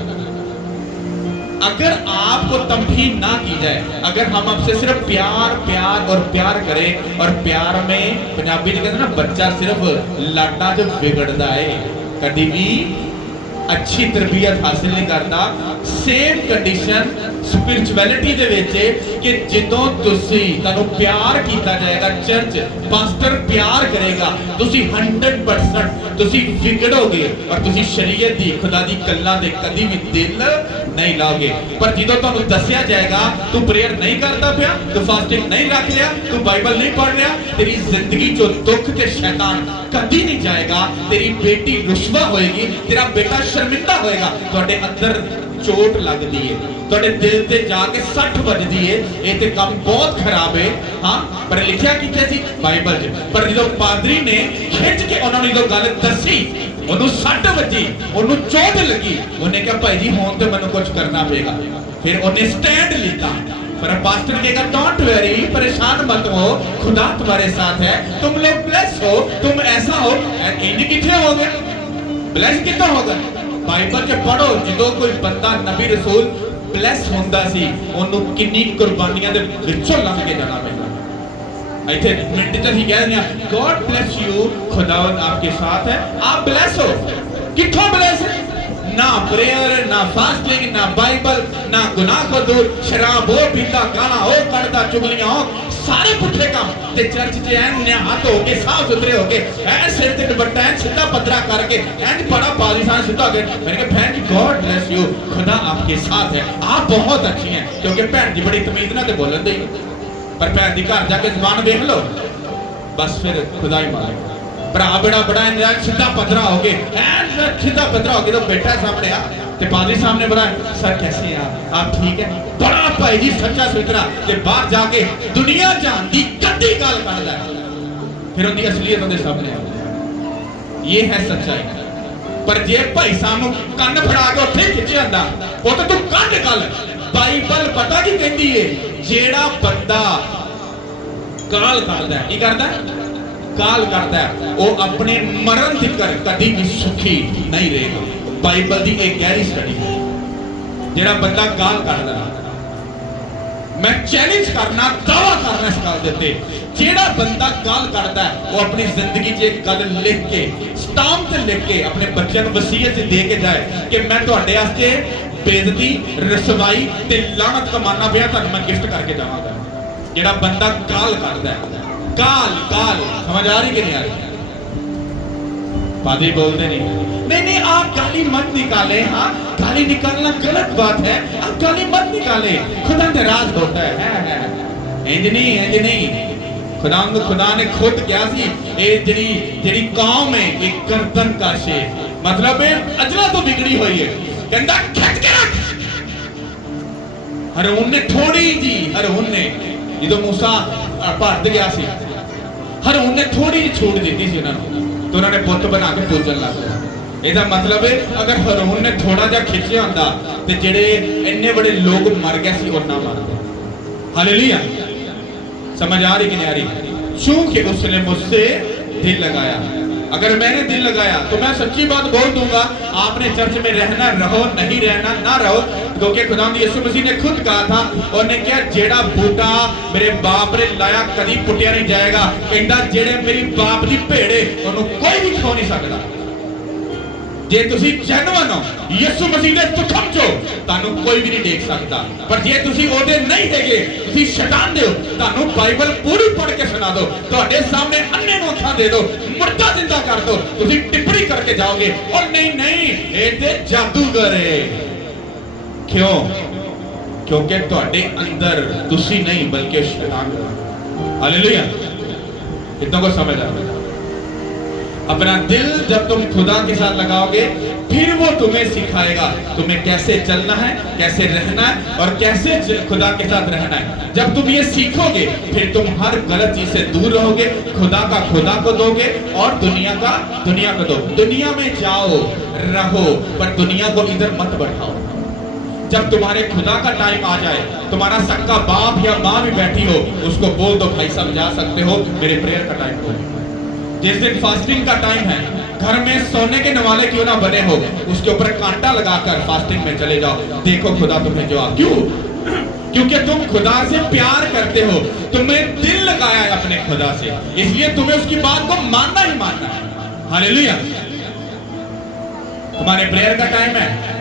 अगर आपको तंबीह ना की जाए, अगर हम आपसे सिर्फ प्यार प्यार और प्यार करें, और प्यार में पंजाबी में कहते ना बच्चा सिर्फ लाडा च बिगड़ता है, कभी भी अच्छी तरबियत हासिल नहीं करता। सेम कंडीशन स्पिरिचुअलिटी दे विच कि जदों तुसी तुहानू प्यार किया जाएगा, चर्च पास्टर प्यार करेगा, तुसी 100% तुसी विगड़ोगे और तुसी शरीयत दी खुदा दी गल्लां दे कदी भी दिल नहीं लाओगे। पर जदों तुहानू दस्सिया जाएगा तू प्रेयर नहीं करता पिया, तू फास्टिंग नहीं रख लिया, तू बाइबल नहीं पढ़ रहा, तेरी जिंदगी चो दुख ते शैतान कदी नहीं जाएगा, तेरी बेटी रुसवा होएगी, तेरा बेटा शर्मिंदा होएगा, तुहाडे अंदर चोट लगती है, तुहाडे दिल ते जाके सट बजदी है, ये ते काम बहुत खराब है। हाँ, पर लिखिया किथे सी बाइबल च, पर जदों पादरी ने खिंच के उन्होंने जो गल दसी, उन्होंने सट बजी, उन्होंने चोट लगी, उन्हें कहा भाई जी हुण ते मैनूं कुछ करना पेगा। फिर उन्हें स्टैंड लिया, पर पास्टर कहेगा डोंट वेरी, परेशान मत हो, खुदा तुम्हारे साथ है, तुम लोग ब्लेस हो, तुम ऐसा हो। इंज किथे हो गया? ब्लेस कितना होगा? बाइबल च पढ़ो, जो कोई बंदा नबी रसूल ब्लेस होंदा सी, ओनू किन्नी कुर्बानियां दे विचों लंघ के जाना पैंदा। इथे मिनट च ही कह दिया गॉड ब्लेस यू, खुदावंद आपके साथ है, आप ब्लेस हो। किथों ब्लेस? ना प्रेयर, ना फास्टिंग, ना बाइबल, ना गुनाह को दूर, शराब हो पीता, गाना हो कड़दा, चुगलियां हो, सारे पुठे काम ते चर्च च ऐन निहात हो के साफ सुथरे हो के ऐन सिर ते दुपट्टा ऐन सीधा पदरा करके ऐन बड़ा पालिशान सीधा हो गए। मैंने कहा बहन जी गॉड ब्लेस यू, खुदा आपके साथ है, आप बहुत अच्छी हैं। क्योंकि बहन जी बड़ी तमीज ना ते बोलन दी, पर बहन जी घर जाके जुबान देख लो, बस फिर खुदा ही मारेगा। भरा बड़ा बड़ा सीधा पदरा हो गए, ऐन सीधा पदरा हो गए, तो बेटा सामने आ ते पादरी सामने बड़ा सर कैसे हैं आप ठीक है, बड़ा भाई जी सच्चा सुथरा, ते बाहर जाके दुनिया जानती कदी गल करदा है, फिर उनकी असलियत उनके सामने आ। ये है सच्चाई। पर जे भाई सानू कन्न फड़ा के उत्थे खिंच जांदा, वो तो तू कन्न गल। बाइबल पता की कहती है, जेड़ा बंदा गाल करदा है, की करदा है? गाल करदा है, वो अपने मरण तिकर कदी भी सुखी नहीं रहेगा। बाइबल की एक गहरी स्टडी है। जेड़ा बंदा गाल करदा, मैं चैलेंज करना, दावा करना इस गल दे उत्ते, जेड़ा बंदा गाल करदा है वो अपनी जिंदगी च एक गल लिख के स्टाम्प ते लिख के अपने बच्चों को वसीयत च दे के जाए कि मैं तुहाडे वास्ते बेइज्जती, रसवाई ते लानत कमाना पिया, तुहानूं मैं गिफ्ट करके जावांगा। जेड़ा बंदा गाल करदा है, गाल गाल समझ आ रही कि नहीं आ रही? पादरी बोलते नहीं आप गाली मत निकाले। हाँ, गाली निकालना गलत बात है, आप गाली मत निकाले, खुदा नाराज होता है। इंज नहीं खुदा ने खुद क्या सी, ये जेड़ी कौम है एक गर्दन का शेर, मतलब अजला तो बिगड़ी हुई है, कहंदा खिंच के रख। हरून ने थोड़ी जी, हरून ने जो मूसा भारत गया सी, हरून ने थोड़ी जी छूट दी थी उन्होंने, तो उन्होंने पुत बना के पूजन लग गया। ਇਹਦਾ मतलब है अगर हरून ने थोड़ा जा खिंचिया होंदा ते जेड़े इन्ने बड़े लोग मर गए सी और ना मर गए। हालेलुया, समझ आ रही कि नहीं आ रही? क्योंकि उसने मुझसे दिल लगाया। अगर मैंने दिल लगाया तो मैं सच्ची बात बोल दूंगा, आपने चर्च में रहना रहो, नहीं रहना ना रहो, क्योंकि खुदावंद यीशु मसीह ने खुद कहा था, उन्होंने क्या जेड़ा बूटा मेरे बाप ने लाया कदी पुटिया नहीं जाएगा, कहंदा जेड़े मेरी बाप दी भेड़े उन्होंने कोई भी खो नहीं सकता। जे तुसी जेन्युइन हो यीशु मसीह दे तुखम चो, तानू कोई भी नहीं देख सकता। पर जे तुसी ओदे नहीं हैगे, तुसी शैतान दे हो, तानू बाइबल पूरी पढ़ के सुना दो, तुहाडे सामने अन्ने नूं अखां दे दो, मुर्दा जिंदा कर दो, तुसी टिप्पणी करके जाओगे और नहीं ये ते जादूगर है। क्यों? क्योंकि तुहाडे अंदर तुसी नहीं बल्कि शैतान है। हालेलुया, इतना को समझ आ रहा है? अपना दिल जब तुम खुदा के साथ लगाओगे, फिर वो तुम्हें सिखाएगा तुम्हें कैसे चलना है, कैसे रहना है और कैसे खुदा के साथ रहना है। जब तुम ये सीखोगे, फिर तुम हर गलत चीज से दूर रहोगे, खुदा का खुदा को दोगे और दुनिया का दुनिया को दो। दुनिया में जाओ, रहो, पर दुनिया को इधर मत बढ़ाओ। जब तुम्हारे खुदा का टाइम आ जाए, तुम्हारा सक्का बाप या माँ भी बैठी हो, उसको बोल दो, भाई साहब जा सकते हो, मेरे प्रेयर का टाइम हो। जिस दिन फास्टिंग का टाइम है, घर में सोने के नवाले क्यों ना बने हो, उसके ऊपर कांटा लगाकर फास्टिंग में चले जाओ। देखो खुदा तुम्हें जवाब। क्यों? क्योंकि तुम खुदा से प्यार करते हो, तुमने दिल लगाया है अपने खुदा से, इसलिए तुम्हें उसकी बात को मानना ही मानना है। हालेलुया। तुम्हारे प्रेयर का टाइम है,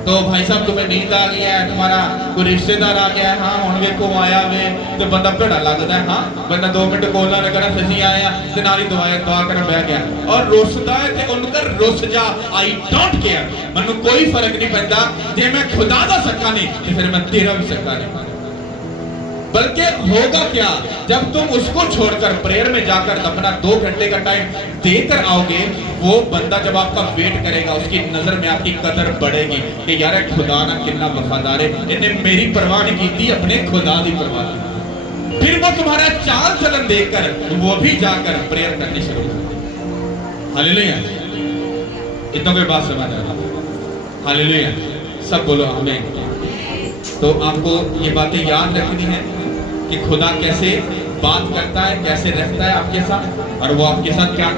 तो भाई साहब तुम्हें नींद आ गई है, तुम्हारा कोई रिश्तेदार आ गया है, हाँ हुण वेखो आया वे, तो बंदा भेड़ा लगता है। हाँ बंदा 2 मिनट कोला ने कहना सही आया ते नाल ही दुआ कर बह गया और रुसदा है ते उनकर रुस जा। आई डोंट केयर, मैनू कोई फर्क नहीं पैंदा जे मैं खुदा दा सक्का नहीं ते फिर मैं तेरा भी सक्का नहीं। बल्कि होगा क्या, जब तुम उसको छोड़कर प्रेयर में जाकर अपना 2 घंटे का टाइम देकर आओगे, वो बंदा जब आपका वेट करेगा, उसकी नजर में आपकी कदर बढ़ेगी कि यार खुदा ना कितना वफादार है, इन्हें मेरी परवाह नहीं की, अपने खुदा की परवाह की। फिर वो तुम्हारा चाल चलन देखकर वो भी जाकर प्रेयर करनी शुरू कर देगा। हालेलुया। कितनों को बात समझ आ रही? हालेलुया। सब बोलो आमीन। तो आपको ये बातें याद रखनी है कि खुदा कैसे बात करता है, कैसे रहता है आपके साथ, और वो आपके साथ क्या